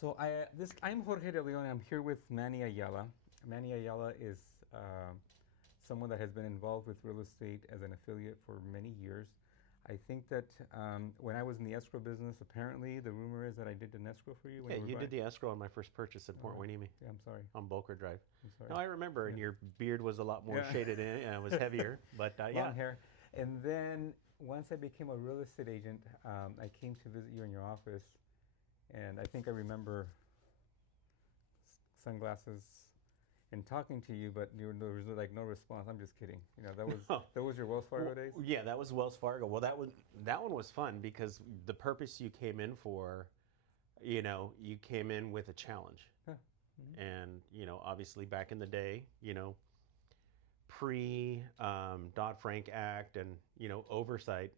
So I'm Jorge de Leon. I'm here with Manny Ayala. Manny Ayala is someone that has been involved with real estate as an affiliate for many years. I think that when I was in the escrow business, apparently the rumor is that I did an escrow for you when Yeah, you were you did buying. the escrow on my first purchase at Port Oh, Hueneme yeah, I'm sorry. on Boca Drive. I'm sorry. No, I remember, and Yeah. your beard was a lot more Yeah. shaded in, and it was heavier. But Long yeah, hair. And then once I became a real estate agent, I came to visit you in your office, and I think I remember sunglasses and talking to you, but there was like no response. I'm just kidding. You know, that was your Wells Fargo days. yeah, that was Wells Fargo. Well, that one was fun because the purpose you came in for, you came in with a challenge, Yeah. and obviously back in the day, pre Dodd-Frank Act and oversight.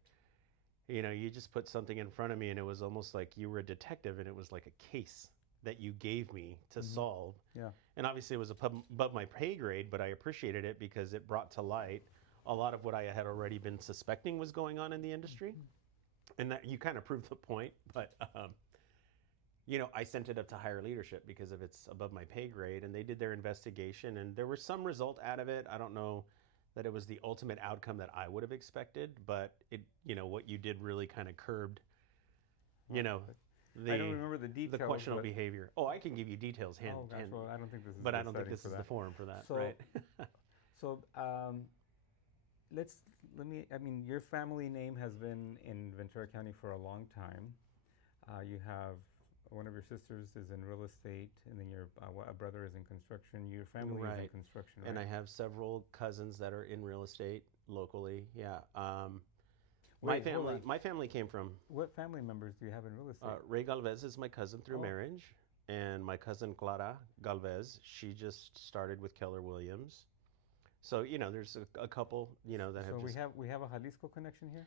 You just put something in front of me, and it was almost like you were a detective, and it was like a case that you gave me to solve. Yeah. And obviously, it was above my pay grade, but I appreciated it because it brought to light a lot of what I had already been suspecting was going on in the industry. And that you kind of proved the point. But, I sent it up to higher leadership because of it's above my pay grade, and they did their investigation, and there was some result out of it. I don't know that it was the ultimate outcome that I would have expected, but what you did really kind of curbed, I don't remember the details. the questionable behavior. Oh, I can give you details Oh gosh, well, I don't think this is. but the I don't think setting this for is that. the forum for that, So, right? so let me. I mean, your family name has been in Ventura County for a long time. You have one of your sisters is in real estate, and then your a brother is in construction. Your family is in Right. construction, right? And I have several cousins that are in real estate locally. Yeah. Wait, hold on. My family came from What family members do you have in real estate? Ray Galvez is my cousin through Oh. marriage, and my cousin Clara Galvez, she just started with Keller Williams. So there's a couple that have So just we have a Jalisco connection here,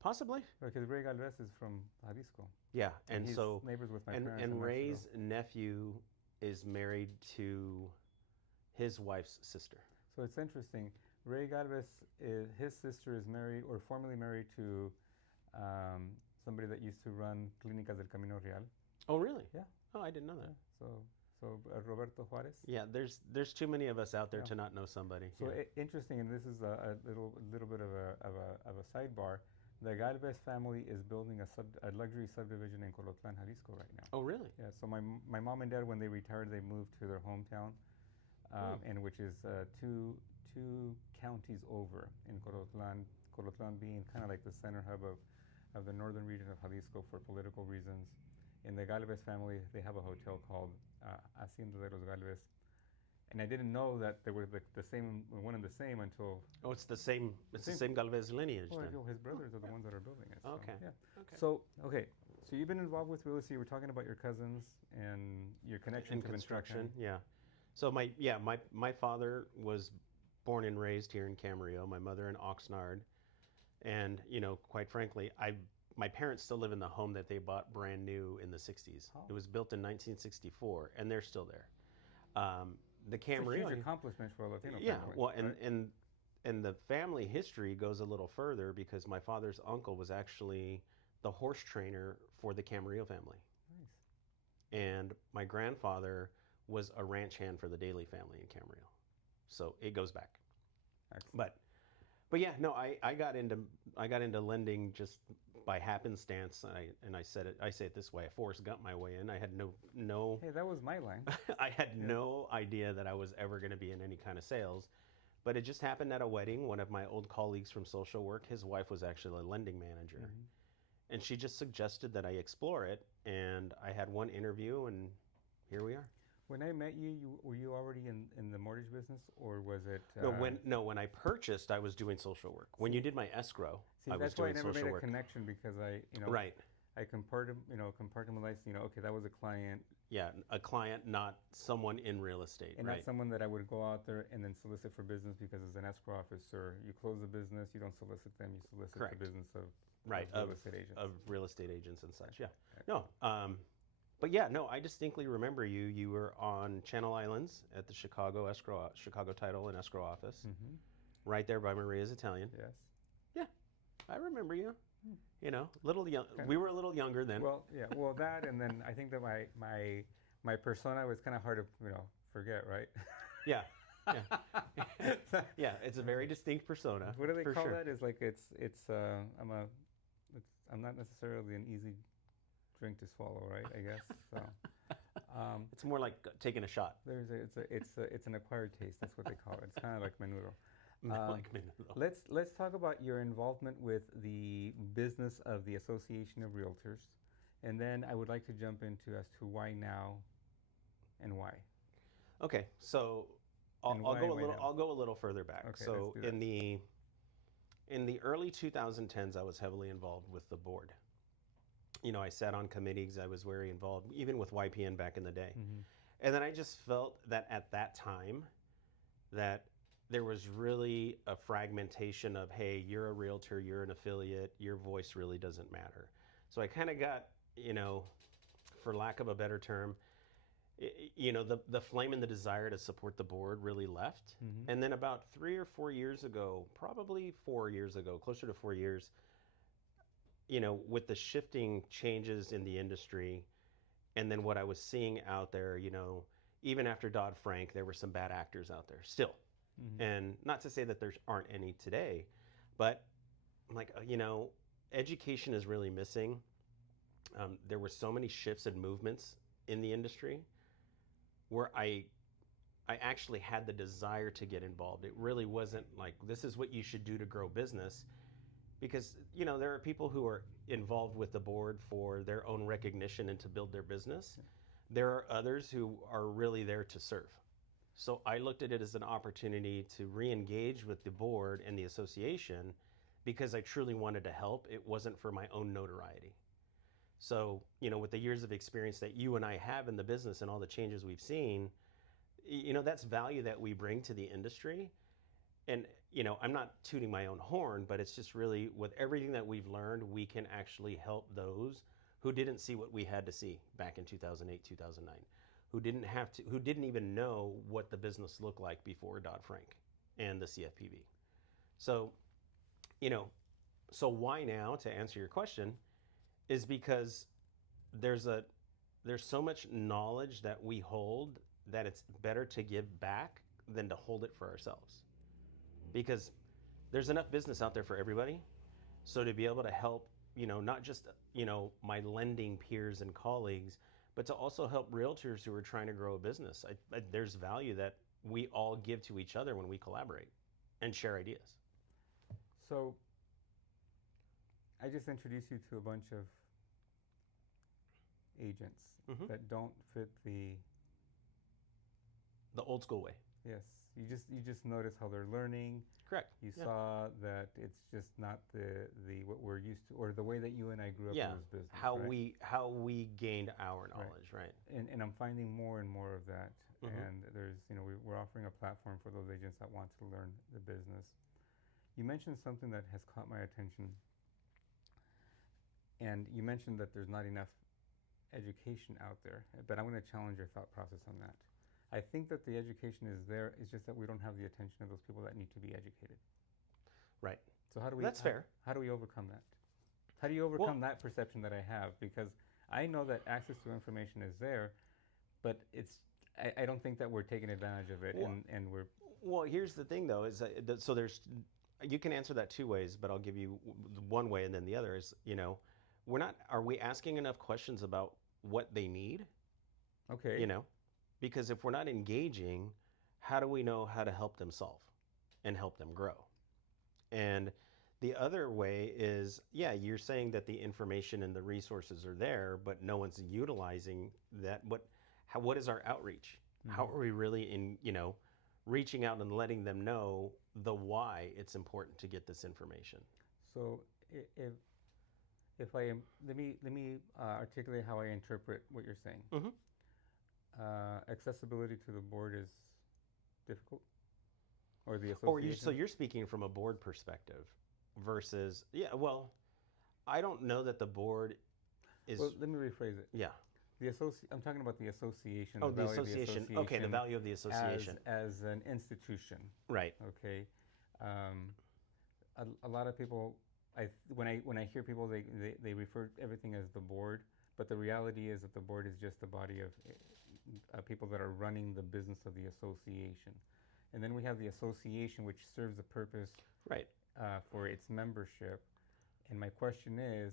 possibly. because Ray Galvez is from Jalisco. Yeah, and he's so neighbors with my and parents in and Mexico. Ray's nephew is married to his wife's sister. So it's interesting. Ray Galvez, his sister is married or formerly married to somebody that used to run Clínicas del Camino Real. Oh, really? Yeah. Oh, I didn't know that. Yeah. So Roberto Juarez. Yeah, there's too many of us out there Yeah. to not know somebody. So Yeah. interesting, and this is a little bit of a sidebar. The Galvez family is building a luxury subdivision in Colotlan, Jalisco right now. Oh, really? Yeah. So my mom and dad, when they retired, they moved to their hometown, and which is two counties over in Colotlan. Colotlan being kind of like the center hub of the northern region of Jalisco for political reasons. In the Galvez family, they have a hotel called Hacienda de los Galvez. And I didn't know that they were the same, one and the same until. Oh, it's the same. It's the same Galvez lineage then. His brothers are the ones that are building it. So, Okay. Yeah. Okay. So you've been involved with real estate. We're talking about your cousins and your connection In to construction, yeah. So my father was born and raised here in Camarillo. My mother in Oxnard, and quite frankly, my parents still live in the home that they bought brand new in the '60s. Oh. It was built in 1964, and they're still there. The It's a Camarillo, huge accomplishment for a Latino yeah. family. Well, right? and the family history goes a little further because my father's uncle was actually the horse trainer for the Camarillo family. Nice. And my grandfather was a ranch hand for the Daly family in Camarillo. So it goes back. Excellent. But yeah, no, I got into lending just by happenstance, and I say it this way: I Forrest Gump my way in. I had no Hey, that was my line. I had no idea that I was ever going to be in any kind of sales, but it just happened at a wedding. One of my old colleagues from social work, his wife was actually a lending manager, and she just suggested that I explore it. And I had one interview, and here we are. When I met you, were you already in the mortgage business, or was it? When I purchased, I was doing social work. When you did my escrow, I was that's why I doing never social made a work. connection, because Right. I compartmentalized. Okay, that was a client, Yeah, a client, not someone in real estate, and right? not someone that I would go out there and then solicit for business, because as an escrow officer, you close the business, you don't solicit them, you solicit Correct. the business of real estate agents. Of real estate agents and such. Yeah. No. But yeah, no. I distinctly remember you. You were on Channel Islands at the Chicago Title and Escrow office, right there by Maria's Italian. Yes. Yeah, I remember you. Little young. Okay. We were a little younger then. Well, yeah, well that, and then I think that my persona was kind of hard to forget, right? Yeah, yeah, yeah. It's a very distinct persona. What do they for call sure. that? Is like I'm not necessarily an easy drink to swallow, right? I guess so. It's more like taking a shot. It's an acquired taste. That's what they call it. It's kind of like menudo. Like menudo. Let's talk about your involvement with the business of the Association of Realtors, and then I would like to jump into as to why now, and why. Okay, so I'll And why go a why little. now? I'll go a little further back. Okay, So let's do that. in the early 2010s, I was heavily involved with the board. I sat on committees. I was very involved, even with YPN back in the day. Mhm. And then I just felt that at that time, that there was really a fragmentation of, hey, you're a realtor, you're an affiliate, your voice really doesn't matter. So I kind of got, for lack of a better term, the flame and the desire to support the board really left. Mhm. And then about 3 or 4 years ago, probably 4 years ago, closer to 4 years, with the shifting changes in the industry, and then what I was seeing out there, even after Dodd-Frank, there were some bad actors out there still. Mhm. And not to say that there aren't any today, but I'm like, education is really missing. There were so many shifts and movements in the industry where I actually had the desire to get involved. It really wasn't like, this is what you should do to grow business. Because, there are people who are involved with the board for their own recognition and to build their business. There are others who are really there to serve. So I looked at it as an opportunity to re-engage with the board and the association because I truly wanted to help. It wasn't for my own notoriety. So, with the years of experience that you and I have in the business and all the changes we've seen, that's value that we bring to the industry. And, I'm not tooting my own horn, but it's just really with everything that we've learned, we can actually help those who didn't see what we had to see back in 2008, 2009, who didn't even know what the business looked like before Dodd-Frank and the CFPB. So, so why now, to answer your question, is because there's so much knowledge that we hold that it's better to give back than to hold it for ourselves. Because there's enough business out there for everybody. So to be able to help, not just, my lending peers and colleagues, but to also help realtors who are trying to grow a business. There's value that we all give to each other when we collaborate and share ideas. So I just introduced you to a bunch of agents Mhm. that don't fit the old school way. yes. You just notice how they're learning. Correct. You Yeah. saw that it's just not the what we're used to, or the way that you and I grew up Yeah. in this business. How we gained our knowledge, right? And I'm finding more and more of that. Mhm. And there's we're offering a platform for those agents that want to learn the business. You mentioned something that has caught my attention, and you mentioned that there's not enough education out there. But I'm going to challenge your thought process on that. I think that the education is there. It's just that we don't have the attention of those people that need to be educated. Right. So how do we? That's fair. How do we overcome that? How do you overcome that perception that I have? Because I know that access to information is there, but I don't think that we're taking advantage of it, Well- and we're. Well, here's the thing, though, is that so you can answer that two ways, but I'll give you one way, and then the other is, we're not. Are we asking enough questions about what they need? Okay. Because if we're not engaging, how do we know how to help them solve and help them grow? And the other way is, yeah, you're saying that the information and the resources are there, but no one's utilizing that. What is our outreach? Mm-hmm. How are we really reaching out and letting them know the why it's important to get this information? So if I am, let me articulate how I interpret what you're saying. Mm-hmm. Accessibility to the board is difficult, or the association. So you're speaking from a board perspective versus, yeah, well, I don't know that the board is. Well, let me rephrase it. Yeah. I'm talking about the association. Oh, the value of association. Okay, the value of the association. as an institution. Right. Okay. A lot of people when I hear people, they refer everything as the board, but the reality is that the board is just a body of people that are running the business of the association. And then we have the association, which serves a purpose Right. for its membership. And my question is,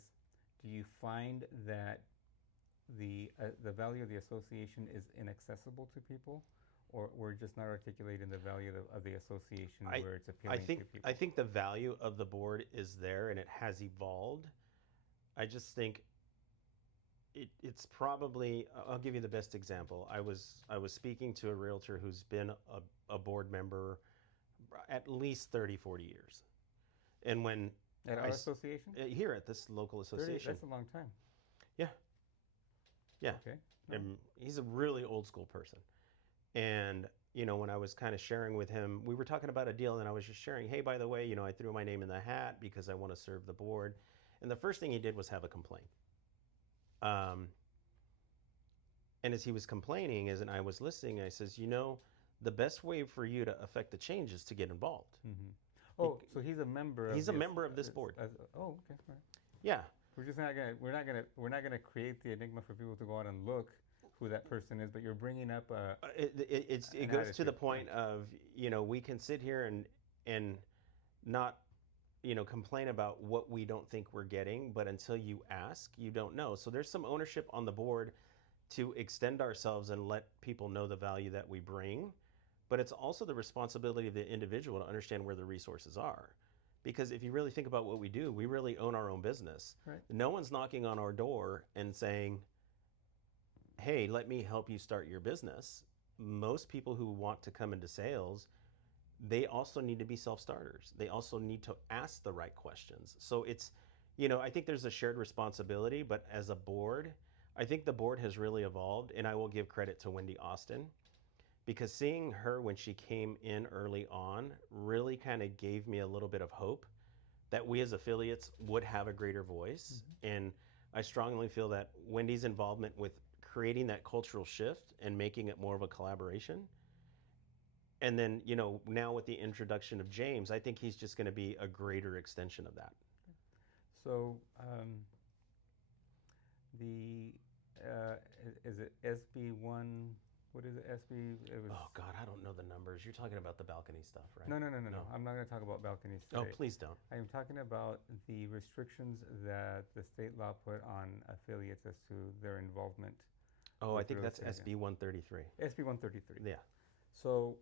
do you find that the value of the association is inaccessible to people, or we're just not articulating the value of the association where it's appealing to people? I think the value of the board is there and it has evolved. I just think it's probably, I'll give you the best example. I was speaking to a realtor who's been a board member at least 30, 40 years. And when At our association? Here at this local 30, association. that's a long time. Yeah. Yeah. Okay. And he's a really old school person. And, when I was kind of sharing with him, we were talking about a deal and I was just sharing, hey, by the way, I threw my name in the hat because I want to serve the board. And the first thing he did was have a complaint. And as he was complaining, and I was listening, I says, the best way for you to affect the change is to get involved. Mm-hmm. Oh, so he's a member. He's a member of this board. Okay, all right. Yeah. We're just not gonna. We're not gonna create the enigma for people to go out and look who that person is. But you're bringing up it goes to the point of we can sit here and not complain about what we don't think we're getting, but until you ask, you don't know. So there's some ownership on the board to extend ourselves and let people know the value that we bring. But it's also the responsibility of the individual to understand where the resources are. Because if you really think about what we do, we really own our own business. Right. No one's knocking on our door and saying, hey, let me help you start your business. Most people who want to come into sales, they also need to be self-starters. They also need to ask the right questions. So it's, I think there's a shared responsibility, but as a board, I think the board has really evolved, and I will give credit to Wendy Austin, because seeing her when she came in early on really kind of gave me a little bit of hope that we as affiliates would have a greater voice. Mm-hmm. And I strongly feel that Wendy's involvement with creating that cultural shift and making it more of a collaboration. And then, now with the introduction of James, I think he's just going to be a greater extension of that. So is it SB1? What is it? Oh God, I don't know the numbers. You're talking about the balcony stuff, right? No. I'm not going to talk about balconies today. Oh, please don't. I am talking about the restrictions that the state law put on affiliates as to their involvement. Oh, I think that's SB 133. SB 133. Yeah. So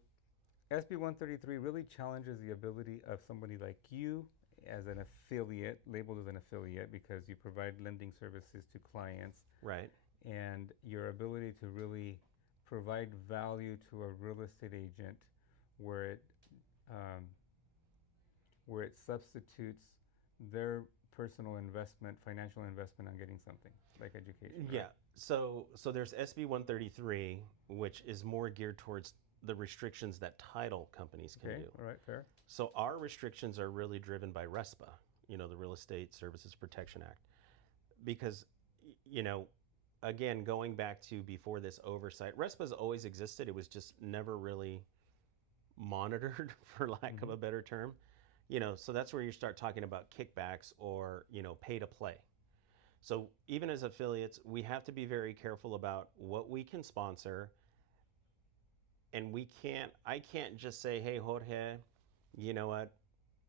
SB 133 really challenges the ability of somebody like you as an affiliate, labeled as an affiliate because you provide lending services to clients. Right. And your ability to really provide value to a real estate agent where it substitutes their personal investment, financial investment on getting something like education. Right? Yeah. So there's SB 133, which is more geared towards the restrictions that title companies can do. All right, fair. So our restrictions are really driven by RESPA, the Real Estate Services Protection Act, because, again, going back to before this oversight, RESPA's always existed. It was just never really monitored, for lack of a better term. So that's where you start talking about kickbacks or, pay to play. So even as affiliates, we have to be very careful about what we can sponsor. And I can't just say, hey, Jorge, you know what?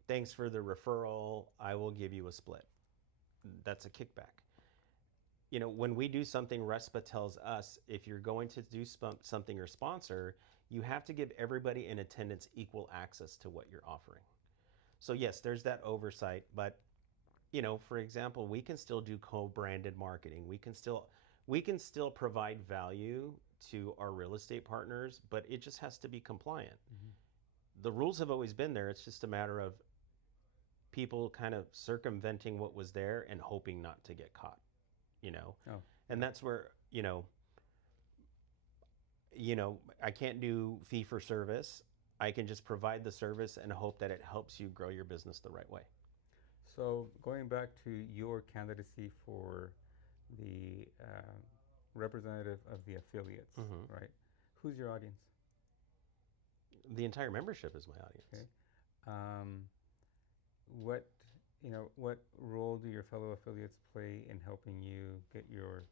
Thanks for the referral. I will give you a split. That's a kickback. When we do something, RESPA tells us if you're going to do something or sponsor, you have to give everybody in attendance equal access to what you're offering. So yes, there's that oversight, but for example, we can still do co-branded marketing. We can still provide value to our real estate partners, but it just has to be compliant. Mm-hmm. The rules have always been there. It's just a matter of people kind of circumventing what was there and hoping not to get caught. And that's where, I can't do fee for service. I can just provide the service and hope that it helps you grow your business the right way. So going back to your candidacy for the representative of the affiliates, mm-hmm. right? Who's your audience? The entire membership is my audience. Okay. What what role do your fellow affiliates play in helping you get your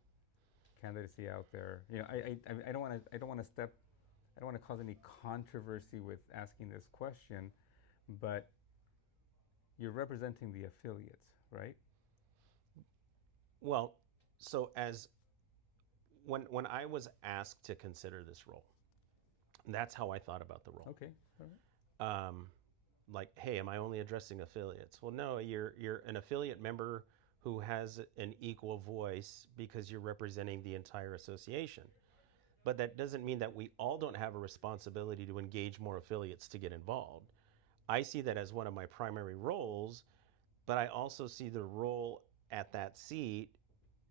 candidacy out there? I don't want to I don't want to cause any controversy with asking this question, but you're representing the affiliates, right? Well, so as when I was asked to consider this role, that's how I thought about the role. Okay. All right. Like, hey, am I only addressing affiliates? Well, no, you're an affiliate member who has an equal voice because you're representing the entire association. But that doesn't mean that we all don't have a responsibility to engage more affiliates to get involved. I see that as one of my primary roles, but I also see the role at that seat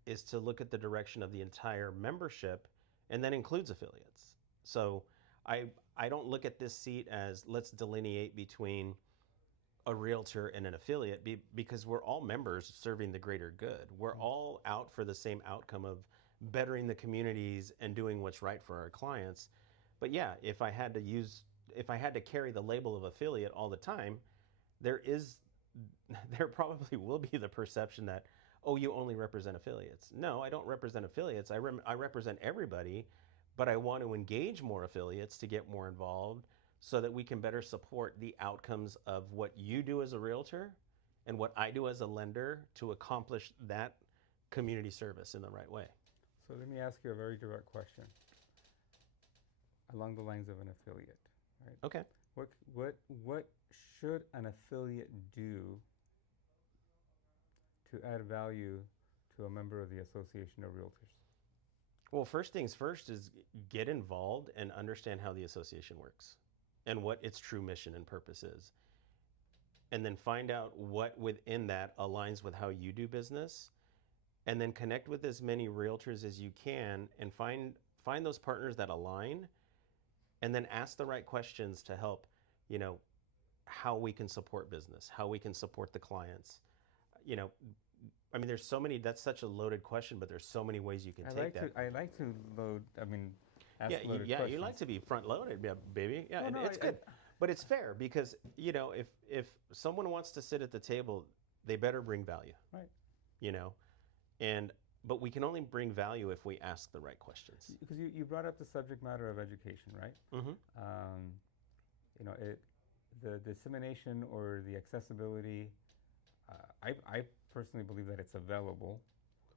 is to look at the direction of the entire membership, and that includes affiliates. So I I don't look at this seat as let's delineate between a realtor and an affiliate because we're all members serving the greater good. We're all out for the same outcome of bettering the communities and doing what's right for our clients. But yeah, if I had to carry the label of affiliate all the time, there is there probably will be the perception that, oh, you only represent affiliates. No, I don't represent affiliates. I represent everybody, but I want to engage more affiliates to get more involved so that we can better support the outcomes of what you do as a realtor and what I do as a lender to accomplish that community service in the right way. So let me ask you a very direct question along the lines of an affiliate, right? Okay. What should an affiliate do to add value to a member of the Association of Realtors? Well, first things first is get involved and understand how the association works and what its true mission and purpose is. And then find out what within that aligns with how you do business. And then connect with as many realtors as you can and find those partners that align, and then ask the right questions to help, how we can support business, how we can support the clients. You know, I mean, there's so many, that's such a loaded question, but there's so many ways you can take that. I like to load, ask Yeah, loaded yeah, questions. you like to be front loaded, baby. Yeah, No, and no, it's good. But it's fair because, if someone wants to sit at the table, they better bring value. Right. But we can only bring value if we ask the right questions. Because you brought up the subject matter of education, right? Mm-hmm. The dissemination or the accessibility, I personally believe that it's available.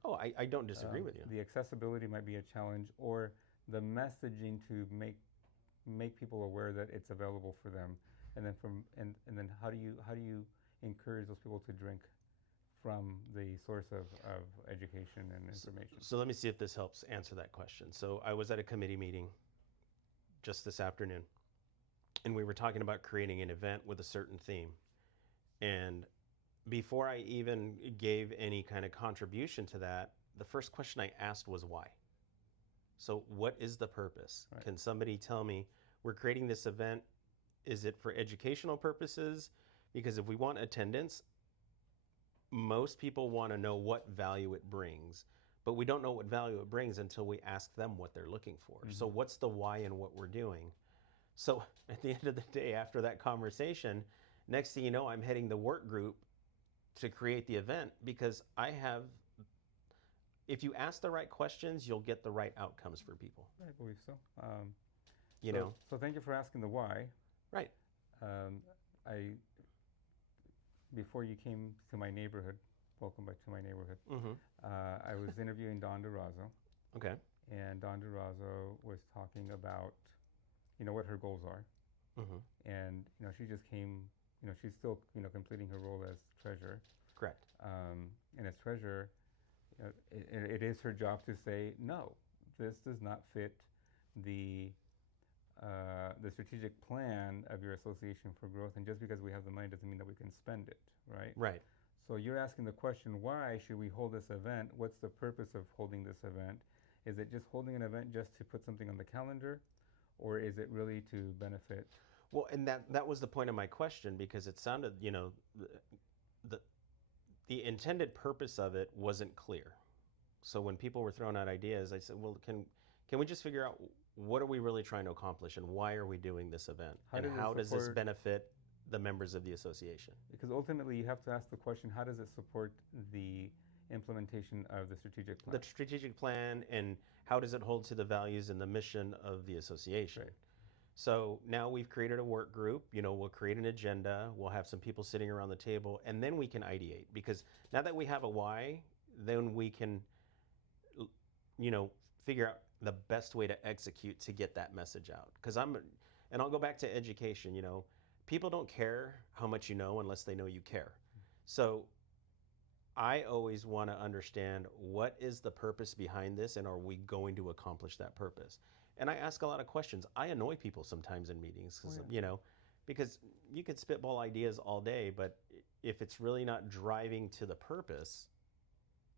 Oh, I don't disagree with you. The accessibility might be a challenge, or the messaging to make people aware that it's available for them, and then how do you encourage those people to drink from the source of education and information? So let me see if this helps answer that question. So I was at a committee meeting just this afternoon, and we were talking about creating an event with a certain theme. And before I even gave any kind of contribution to that, the first question I asked was why? So what is the purpose? Right. Can somebody tell me, we're creating this event, is it for educational purposes? Because if we want attendance, most people want to know what value it brings, but we don't know what value it brings until we ask them what they're looking for. Mm-hmm. So what's the why in what we're doing? So at the end of the day, after that conversation, next thing you know, I'm heading the work group to create the event because if you ask the right questions, you'll get the right outcomes for people. I believe so. So thank you for asking the why. Right. Before you came to my neighborhood, welcome back to my neighborhood, mm-hmm. I was interviewing Don DeRazzo. Okay. And Don DeRazzo was talking about, what her goals are. Mm-hmm. And, she just came, she's still, completing her role as treasurer. Correct. And as treasurer, it is her job to say, no, this does not fit the strategic plan of your association for growth, and just because we have the money doesn't mean that we can spend it, right? Right. So you're asking the question, why should we hold this event? What's the purpose of holding this event? Is it just holding an event just to put something on the calendar, or is it really to benefit? Well, and that was the point of my question, because it sounded, the intended purpose of it wasn't clear. So when people were throwing out ideas, I said, well, can we just figure out what are we really trying to accomplish and why are we doing this event? How does this benefit the members of the association. Because ultimately you have to ask the question, how does it support the implementation of the strategic plan? The strategic plan, and how does it hold to the values and the mission of the association? Right. So now we've created a work group. We'll create an agenda. We'll have some people sitting around the table, and then we can ideate. Because now that we have a why, then we can, figure out the best way to execute to get that message out. And I'll go back to education. People don't care how much you know unless they know you care. So I always want to understand, what is the purpose behind this, and are we going to accomplish that purpose? And I ask a lot of questions. I annoy people sometimes in meetings because you could spitball ideas all day, but if it's really not driving to the purpose,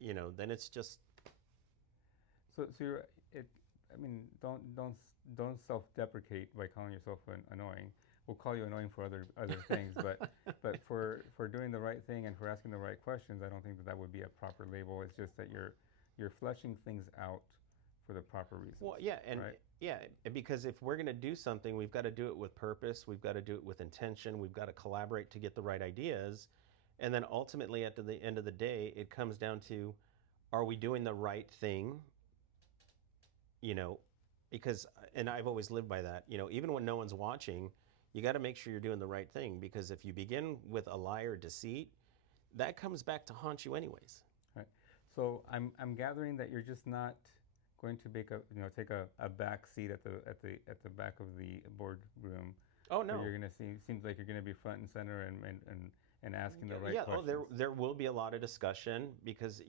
then it's just. So don't self-deprecate by calling yourself annoying. We'll call you annoying for other things, but for doing the right thing and for asking the right questions, I don't think that would be a proper label. It's just that you're fleshing things out for the proper reasons. Well, yeah, right? Because if we're going to do something, we've got to do it with purpose. We've got to do it with intention. We've got to collaborate to get the right ideas, and then ultimately, at the end of the day, it comes down to, are we doing the right thing? Because, and I've always lived by that. Even when no one's watching, you got to make sure you're doing the right thing, because if you begin with a lie or deceit, that comes back to haunt you anyways. Right. So I'm gathering that you're just not going to take a back seat at the back of the boardroom. Oh no. You're going to seems like you're going to be front and center and asking the right questions. Oh, there will be a lot of discussion, because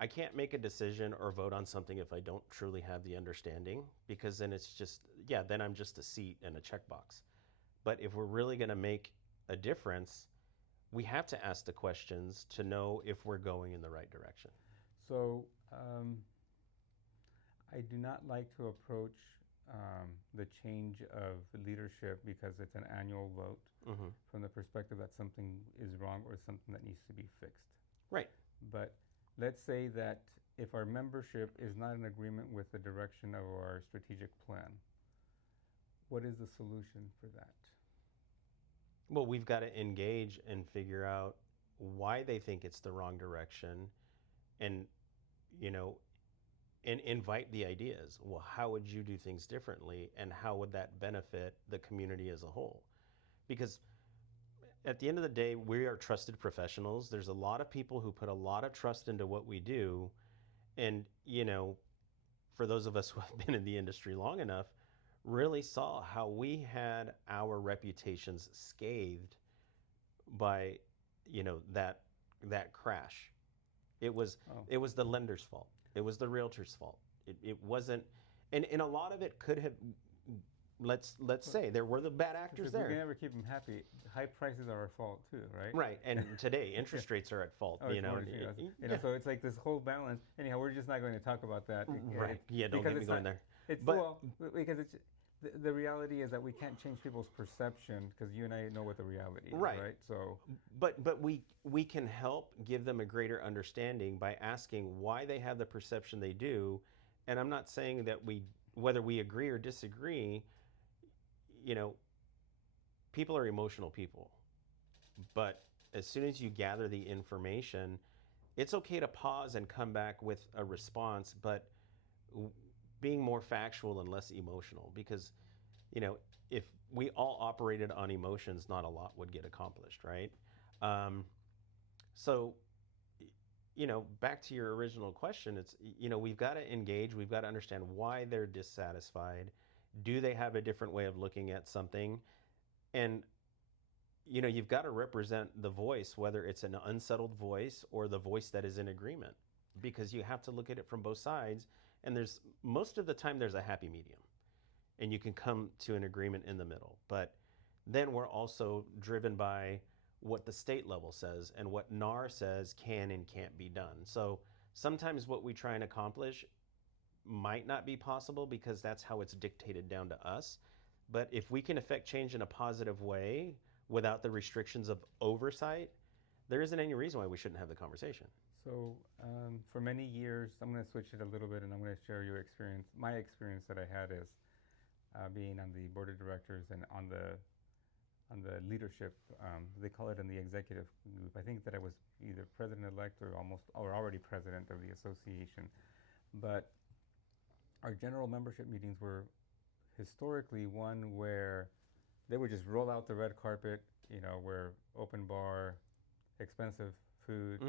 I can't make a decision or vote on something if I don't truly have the understanding, because then it's just, then I'm just a seat and a checkbox. But if we're really going to make a difference, we have to ask the questions to know if we're going in the right direction. So I do not like to approach the change of leadership, because it's an annual vote, from the perspective that something is wrong or something that needs to be fixed. Right. But let's say that if our membership is not in agreement with the direction of our strategic plan, what is the solution for that? Well, we've got to engage and figure out why they think it's the wrong direction, and and invite the ideas. Well, how would you do things differently, and how would that benefit the community as a whole? Because at the end of the day, we are trusted professionals. There's a lot of people who put a lot of trust into what we do. And, for those of us who have been in the industry long enough, really saw how we had our reputations scathed by, that crash. It was the lender's fault. It was the realtor's fault. It wasn't, and a lot of it could have. Let's say there were the bad actors there. We can never keep them happy. High prices are our fault too, right? Right, and today interest rates are at fault. So it's like this whole balance. Anyhow, we're just not going to talk about that. Right. Don't get me going there. Because it's the reality is that we can't change people's perception, because you and I know what the reality is, right? So, but we can help give them a greater understanding by asking why they have the perception they do, and I'm not saying that whether we agree or disagree. People are emotional people, but as soon as you gather the information, it's okay to pause and come back with a response, but being more factual and less emotional, because if we all operated on emotions, not a lot would get accomplished, right? So back to your original question, it's we've got to engage, we've got to understand why they're dissatisfied. Do they have a different way of looking at something? And you've got to represent the voice, whether it's an unsettled voice or the voice that is in agreement, because you have to look at it from both sides. And most of the time there's a happy medium, and you can come to an agreement in the middle. But then we're also driven by what the state level says and what NAR says can and can't be done. So sometimes what we try and accomplish might not be possible, because that's how it's dictated down to us. But if we can affect change in a positive way without the restrictions of oversight, there isn't any reason why we shouldn't have the conversation. So for many years, I'm going to switch it a little bit, and I'm going to share your experience. My experience that I had is being on the board of directors and on on the leadership. They call it in the executive group. I think that I was either president-elect or already president of the association. But our general membership meetings were historically one where they would just roll out the red carpet, where open bar, expensive food,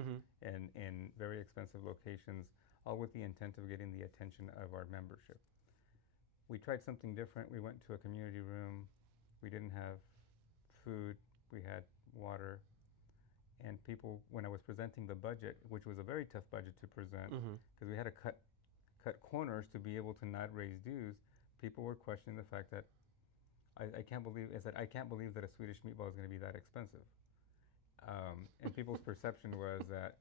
and in very expensive locations, all with the intent of getting the attention of our membership. We tried something different. We went to a community room. We didn't have food. We had water. And people, when I was presenting the budget, which was a very tough budget to present, because we had to cut corners to be able to not raise dues, people were questioning the fact that I can't believe that a Swedish meatball is going to be that expensive. And people's perception was that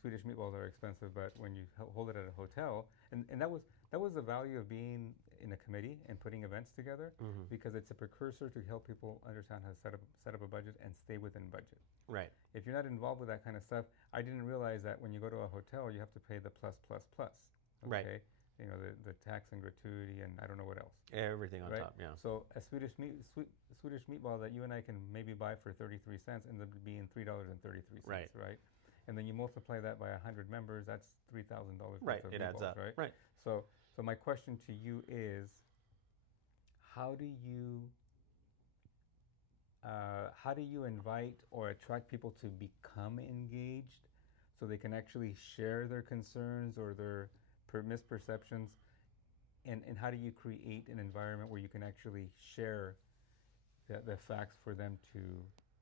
Swedish meatballs are expensive, but when you hold it at a hotel, and that was the value of being in a committee and putting events together, because it's a precursor to help people understand how to set up a budget and stay within budget. Right. If you're not involved with that kind of stuff, I didn't realize that when you go to a hotel, you have to pay the plus. Okay? Right. The tax and gratuity and I don't know what else. Everything on right? top, yeah. So a Swedish meatball that you and I can maybe buy for 33 cents ends up being $3.33, right? And then you multiply that by 100 members, that's $3,000 right. worth of it meatballs, adds up. Right? So my question to you is, how do you invite or attract people to become engaged so they can actually share their concerns or their misperceptions, and how do you create an environment where you can actually share the facts for them to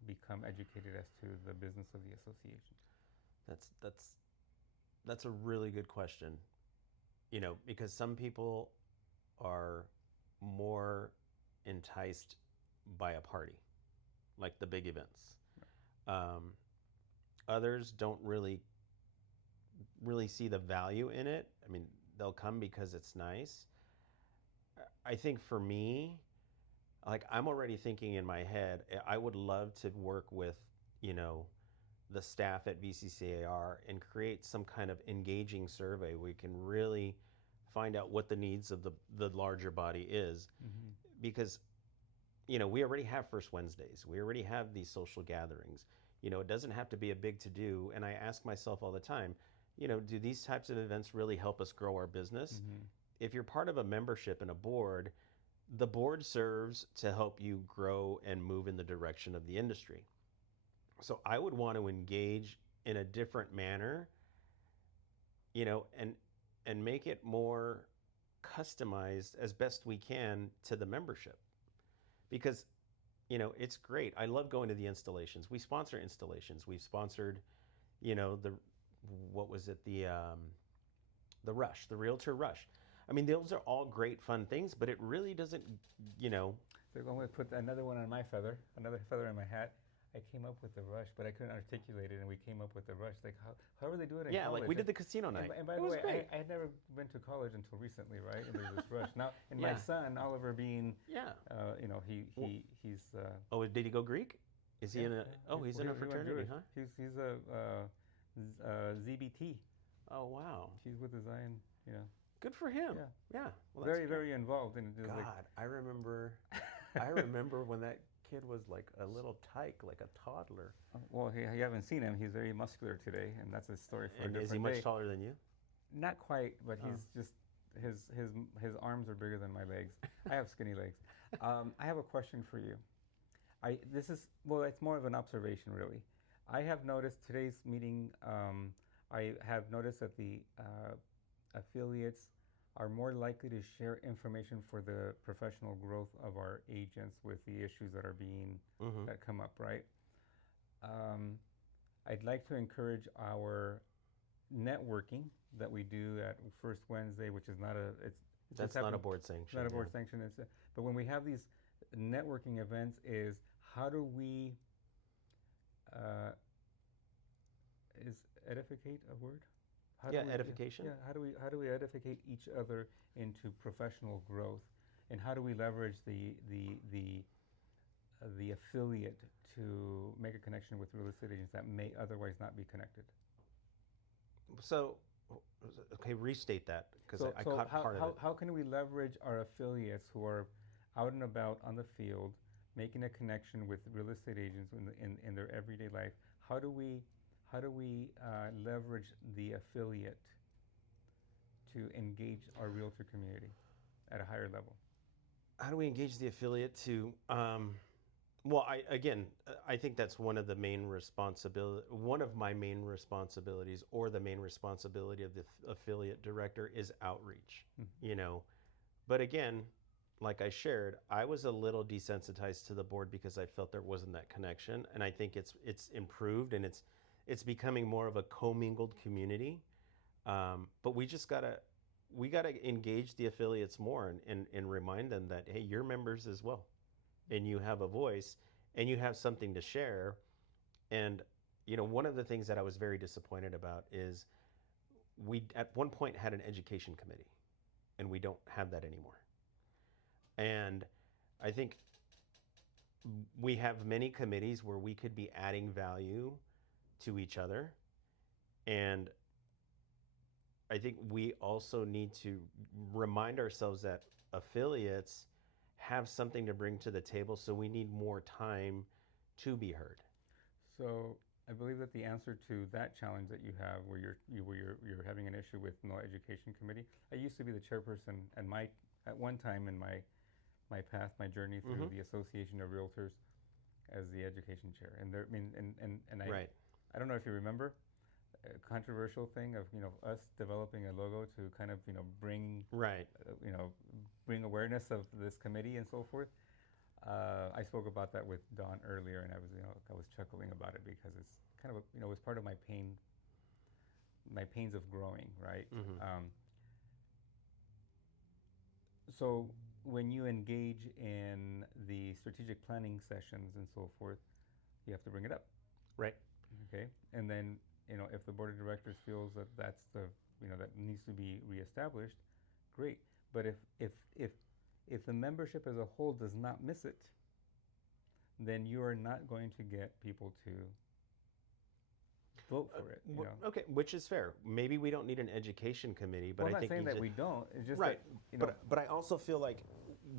become educated as to the business of the association? That's a really good question. Because some people are more enticed by a party, like the big events. Right. Others don't really see the value in it. I mean, they'll come because it's nice. I think for me, like, I'm already thinking in my head, I would love to work with, the staff at VCCAR and create some kind of engaging survey where we can really find out what the needs of the larger body is. Because, we already have First Wednesdays. We already have these social gatherings. It doesn't have to be a big to-do. And I ask myself all the time, do these types of events really help us grow our business? If you're part of a membership and a board, the board serves to help you grow and move in the direction of the industry. So I would want to engage in a different manner, and make it more customized as best we can to the membership. Because, it's great. I love going to the installations. We sponsor installations. We've sponsored, what was it? The Rush, the Realtor Rush. I mean, those are all great, fun things, but it really doesn't, They're going to put another one on my feather, another feather in my hat. I came up with the Rush, but I couldn't articulate it, and we came up with the Rush. Like, how are they doing it in college? Like we did the casino night. And by the way, I had never been to college until recently, right? And there's this Rush. Now, and my son, Oliver, being, he's... oh, did he go Greek? Is he in a... Oh, he's in a fraternity, huh? He's a ZBT. Oh, wow. He's with the Zion, Good for him. Yeah. Well, very involved. And God, I remember when that kid was like a little tyke, like a toddler. Well, you haven't seen him. He's very muscular today, and that's a story for a different day. Is he much taller than you? Not quite, but he's just his arms are bigger than my legs. I have skinny legs. I have a question for you. It's more of an observation, really. I have noticed today's meeting. I have noticed that the affiliates are more likely to share information for the professional growth of our agents with the issues that are that come up, right? I'd like to encourage our networking that we do at First Wednesday, which is that's not a board sanction. Not a board sanction. But when we have these networking events, is how do we is edificate a word? Edification. Yeah, how do we edificate each other into professional growth, and how do we leverage the affiliate to make a connection with real estate agents that may otherwise not be connected? So, okay, restate that, because I caught part of it. How can we leverage our affiliates who are out and about on the field, making a connection with real estate agents in their everyday life. How do we leverage the affiliate to engage our realtor community at a higher level? How do we engage the affiliate to? Well, I think that's one of the main one of my main responsibilities, or the main responsibility of the affiliate director, is outreach. You know, but again, like I shared, I was a little desensitized to the board because I felt there wasn't that connection, and I think it's improved, and it's becoming more of a commingled community. But we gotta engage the affiliates more and remind them that, hey, you're members as well, and you have a voice, and you have something to share. And one of the things that I was very disappointed about is we at one point had an education committee, and we don't have that anymore. And I think we have many committees where we could be adding value to each other. And I think we also need to remind ourselves that affiliates have something to bring to the table, so we need more time to be heard. So I believe that the answer to that challenge that you have, where you're having an issue with no education committee. I used to be the chairperson at one time in my path, my journey through the Association of Realtors, as the education chair. And there, I mean, and I, Right. I don't know if you remember a controversial thing of us developing a logo to kind of bring Right. Bring awareness of this committee and so forth. I spoke about that with Don earlier, and I was chuckling about it because it's kind of it was part of my pains of growing, right? So when you engage in the strategic planning sessions and so forth, you have to bring it up. Right. Okay, and then if the board of directors feels that that's that needs to be reestablished, great. But if the membership as a whole does not miss it, then you are not going to get people to vote for it. Okay, which is fair. Maybe we don't need an education committee, but Well, I I'm think not saying that we don't. It's just right. that But I also feel like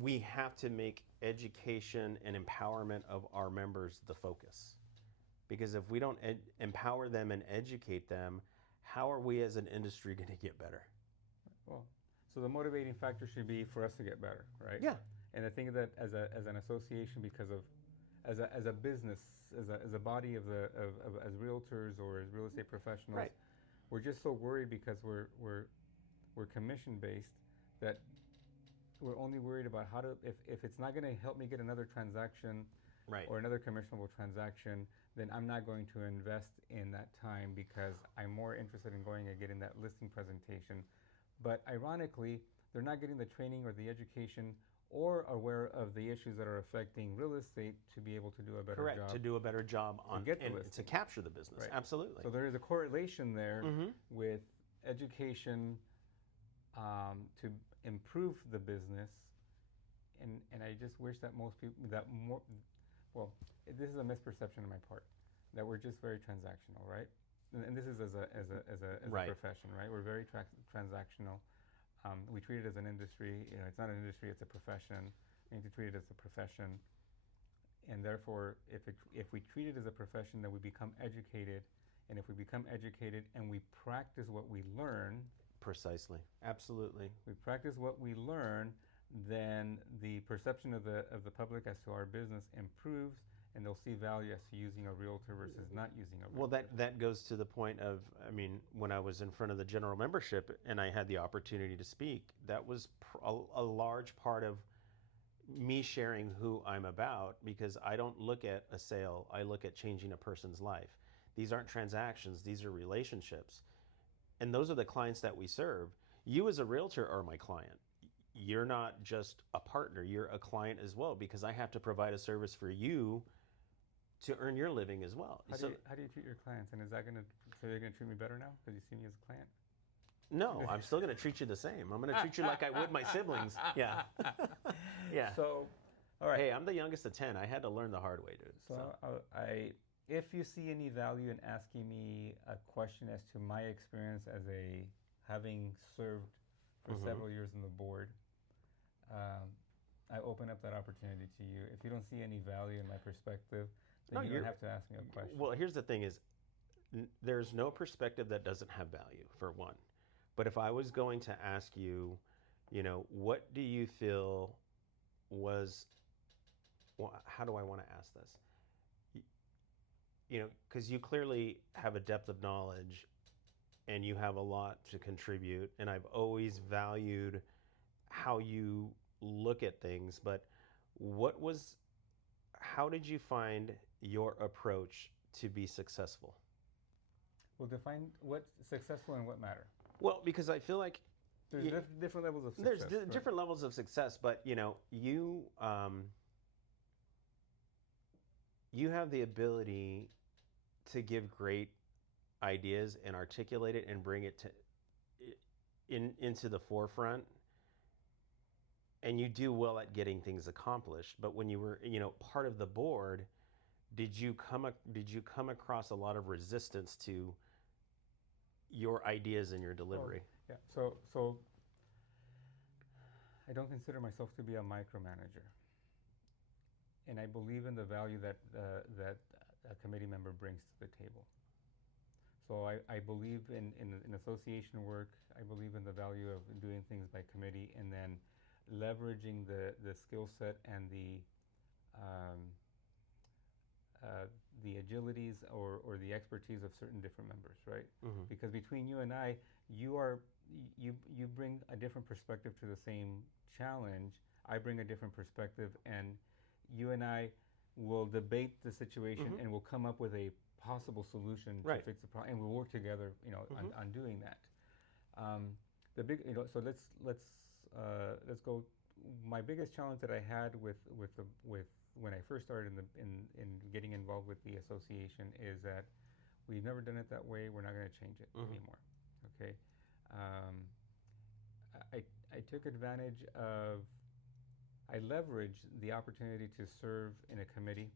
we have to make education and empowerment of our members the focus. Because if we don't empower them and educate them, how are we as an industry going to get better? Well, so the motivating factor should be for us to get better, right? Yeah. And I think that as an association, because of as a business, as a body as realtors or as real estate professionals, right. We're just so worried because we're commission based that we're only worried about how to if it's not going to help me get another transaction, right. or another commissionable transaction, then I'm not going to invest in that time because I'm more interested in going and getting that listing presentation. But ironically, they're not getting the training or the education or aware of the issues that are affecting real estate to be able to do a better Correct. job. To do a better job on get the and listing. to capture the business. Right. Absolutely. So there is a correlation there with education to improve the business, and I just wish that most people this is a misperception on my part, that we're just very transactional, right? And this is as a right. profession, right? We're very transactional. We treat it as an industry. It's not an industry; it's a profession. We need to treat it as a profession, and therefore, if we treat it as a profession, then we become educated, and if we become educated and we practice what we learn, precisely, absolutely, we practice what we learn, then the perception of the public as to our business improves, and they'll see value as to using a realtor versus not using a realtor. Well, that goes to the point of, I mean, when I was in front of the general membership and I had the opportunity to speak, that was a large part of me sharing who I'm about, because I don't look at a sale, I look at changing a person's life. These aren't transactions, these are relationships. And those are the clients that we serve. You as a realtor are my client. You're not just a partner, you're a client as well, because I have to provide a service for you to earn your living as well. How do you treat your clients? And is that so they're going to treat me better now because you see me as a client? No, I'm still going to treat you the same. I'm going to treat you like I would my siblings. Yeah. Yeah. So, all right. Hey, I'm the youngest of 10. I had to learn the hard way, dude. So if you see any value in asking me a question as to my experience as having served for several years on the board, I open up that opportunity to you. If you don't see any value in my perspective, then No, you don't you're- have to ask me a question. Well, here's the thing: is there's no perspective that doesn't have value, for one. But if I was going to ask you, what do you feel was, well, how do I want to ask this? Because you clearly have a depth of knowledge and you have a lot to contribute, and I've always valued how you look at things, but how did you find your approach to be successful? Well, define what's successful and what matter. Well, because I feel like There's different levels of there's success. Right? different levels of success, but you have the ability to give great ideas and articulate it and bring it into the forefront, and you do well at getting things accomplished. But when you were part of the board, did you come across a lot of resistance to your ideas and your delivery? Yeah. So I don't consider myself to be a micromanager, and I believe in the value that a committee member brings to the table. So I believe in association work. I believe in the value of doing things by committee, and then leveraging the skill set and the agilities or the expertise of certain different members, right? Mm-hmm. Because between you and I, you bring a different perspective to the same challenge. I bring a different perspective, and you and I will debate the situation, Mm-hmm. and we'll come up with a possible solution Right. to fix the problem, and we'll work together, Mm-hmm. on doing that. The big, so let's go. My biggest challenge that I had with when I first started in getting involved with the association is that we've never done it that way. We're not going to change it Mm-hmm. anymore. Okay. I took advantage of. I leveraged the opportunity to serve in a committee,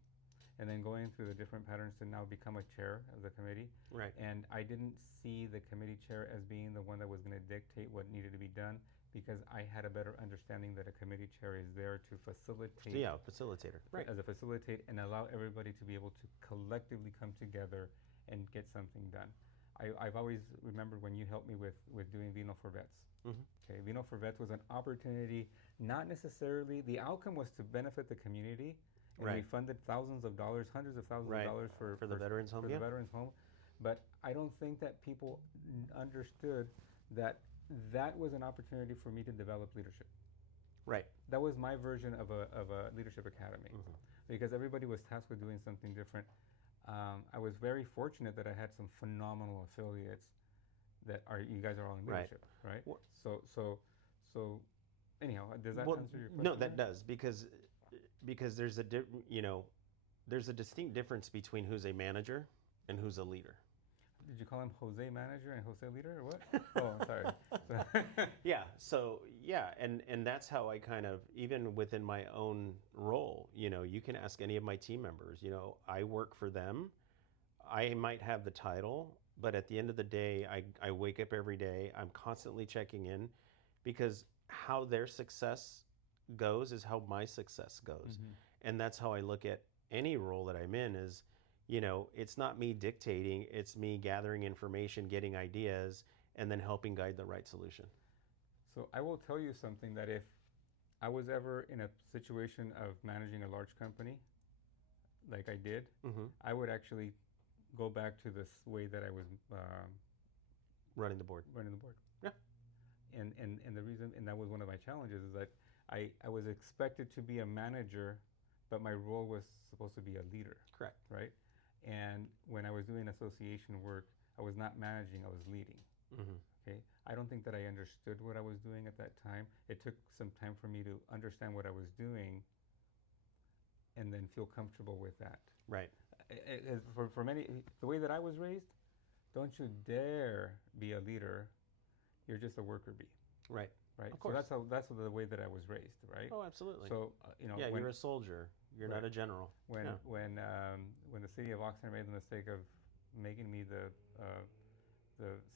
and then going through the different patterns to now become a chair of the committee. Right. And I didn't see the committee chair as being the one that was going to dictate what needed to be done, because I had a better understanding that a committee chair is there to facilitate. Yeah, facilitator. Right. As a facilitate and allow everybody to be able to collectively come together and get something done. I've always remembered when you helped me with doing Vino for Vets. Mm-hmm. Okay, Vino for Vets was an opportunity, not necessarily, the outcome was to benefit the community, and Right. we funded thousands of dollars, hundreds of thousands Right. of dollars for the veterans home. for Yeah. the veterans home. But I don't think that people understood that that was an opportunity for me to develop leadership. Right. That was my version of a leadership academy, Mm-hmm. because everybody was tasked with doing something different. I was very fortunate that I had some phenomenal affiliates that you guys are all in Right. leadership, right? Well- So anyhow, does that Well, answer your question? no, that there? does, because there's there's a distinct difference between who's a manager and who's a leader. Did you call him Jose manager and Jose leader, or what? Oh, I'm sorry. Yeah. So yeah, and that's how I kind of, even within my own role, you can ask any of my team members. I work for them. I might have the title, but at the end of the day, I wake up every day. I'm constantly checking in, because how their success goes is how my success goes. Mhm. And that's how I look at any role that I'm in is, it's not me dictating, it's me gathering information, getting ideas, and then helping guide the right solution. So I will tell you something, that if I was ever in a situation of managing a large company, like I did, Mm-hmm. I would actually go back to this way that I was Running the board. running the board. Yeah. And the reason, and that was one of my challenges, is that I was expected to be a manager, but my role was supposed to be a leader, Correct. right? And when I was doing association work, I was not managing, I was leading. Mm-hmm. Okay, I don't think that I understood what I was doing at that time. It took some time for me to understand what I was doing, and then feel comfortable with that. Right. For many, the way that I was raised, don't you dare be a leader. You're just a worker bee, Right. right? Of course. So that's the way that I was raised, right? Oh, absolutely. So yeah, when, you're a soldier. You're not Right. a general. when Yeah. when the city of Oxnard made the mistake of making me the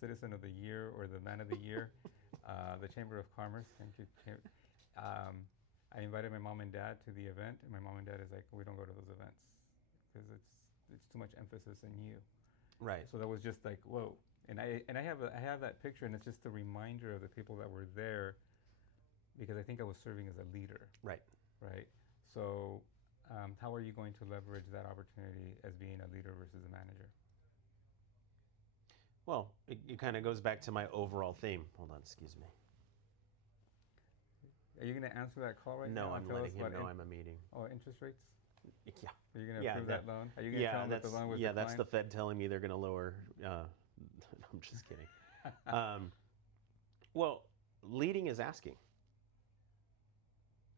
citizen of the year or the man of the year, the Chamber of Commerce, thank you. I invited my mom and dad to the event, and my mom and dad is like, we don't go to those events because it's too much emphasis in you. Right. So that was just like, whoa. And I have that picture, and it's just a reminder of the people that were there, because I think I was serving as a leader. Right. Right. So, how are you going to leverage that opportunity as being a leader versus a manager? Well, it kind of goes back to my overall theme. Hold on, excuse me. Are you going to answer that call right No, now? I'm letting him know I'm a meeting. Oh, interest rates? Yeah. Are you going to approve that loan? Are you going to tell them that the loan was that's the declined? Fed telling me they're going to lower. I'm just kidding. Well, leading is asking,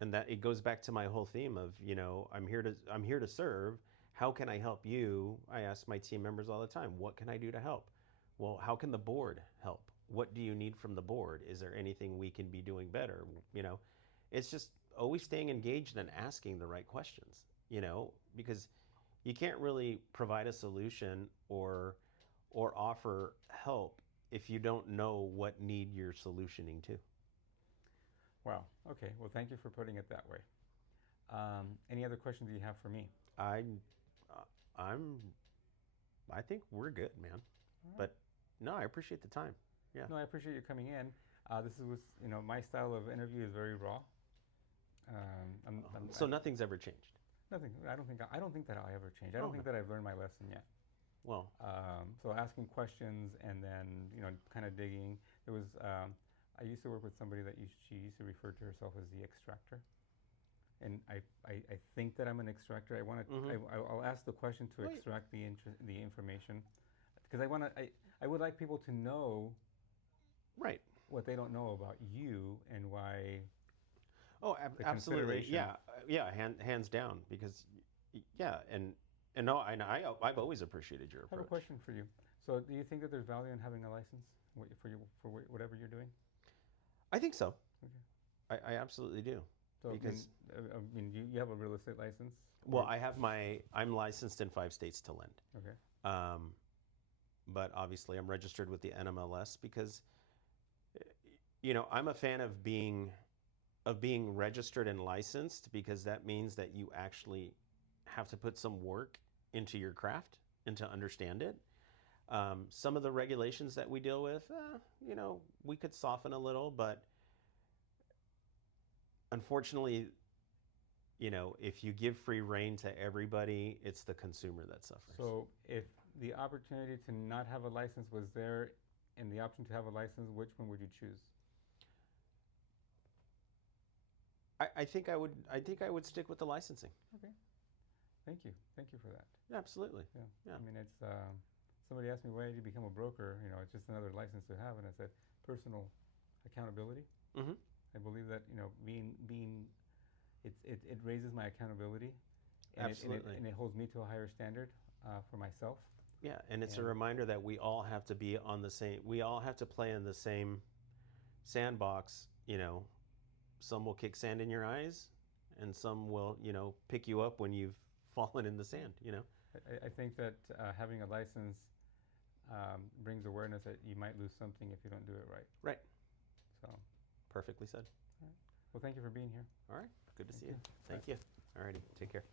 and that it goes back to my whole theme of, I'm here to serve. How can I help you? I ask my team members all the time, what can I do to help? Well, how can the board help? What do you need from the board? Is there anything we can be doing better? It's just always staying engaged and asking the right questions, because you can't really provide a solution or offer help if you don't know what need you're solutioning to. Wow. Okay. Well, thank you for putting it that way. Any other questions you have for me? I think we're good, man. Right. But no, I appreciate the time. Yeah. No, I appreciate you coming in. This was, my style of interview is very raw. So nothing's ever changed. Nothing. I don't think that I'll ever change. I don't think that I've learned my lesson yet. Well, so asking questions and then kind of digging. There was I used to work with somebody that she used to refer to herself as the extractor, and I think that I'm an extractor. I want to. I'll ask the question to extract the information, because I would like people to know right, what they don't know about you and why. Oh, absolutely. Yeah, hands down. Because, and no, I've always appreciated your approach. I have a question for you. So, do you think that there's value in having a license for whatever you're doing? I think so. Okay. I absolutely do. So, because you have a real estate license? Well, I'm licensed in 5 states to lend. Okay. But obviously, I'm registered with the NMLS because, I'm a fan of being registered and licensed, because that means that you actually have to put some work into your craft and to understand it. Some of the regulations that we deal with, we could soften a little, but unfortunately, if you give free rein to everybody, it's the consumer that suffers. So if the opportunity to not have a license was there and the option to have a license, which one would you choose? I think I would stick with the licensing. Okay. Thank you for that. Yeah, absolutely. Yeah. I mean, it's somebody asked me, why did you become a broker? It's just another license to have, and I said personal accountability. Mm-hmm. I believe that being it raises my accountability. And absolutely. And it holds me to a higher standard for myself. Yeah, and it's a reminder that we all have to be on the same. We all have to play in the same sandbox. Some will kick sand in your eyes, and some will, pick you up when you've fallen in the sand. I think that having a license brings awareness that you might lose something if you don't do it right. Right. So. Perfectly said. All right. Well, thank you for being here. All right. Good to see you. Thank you. All righty. Take care.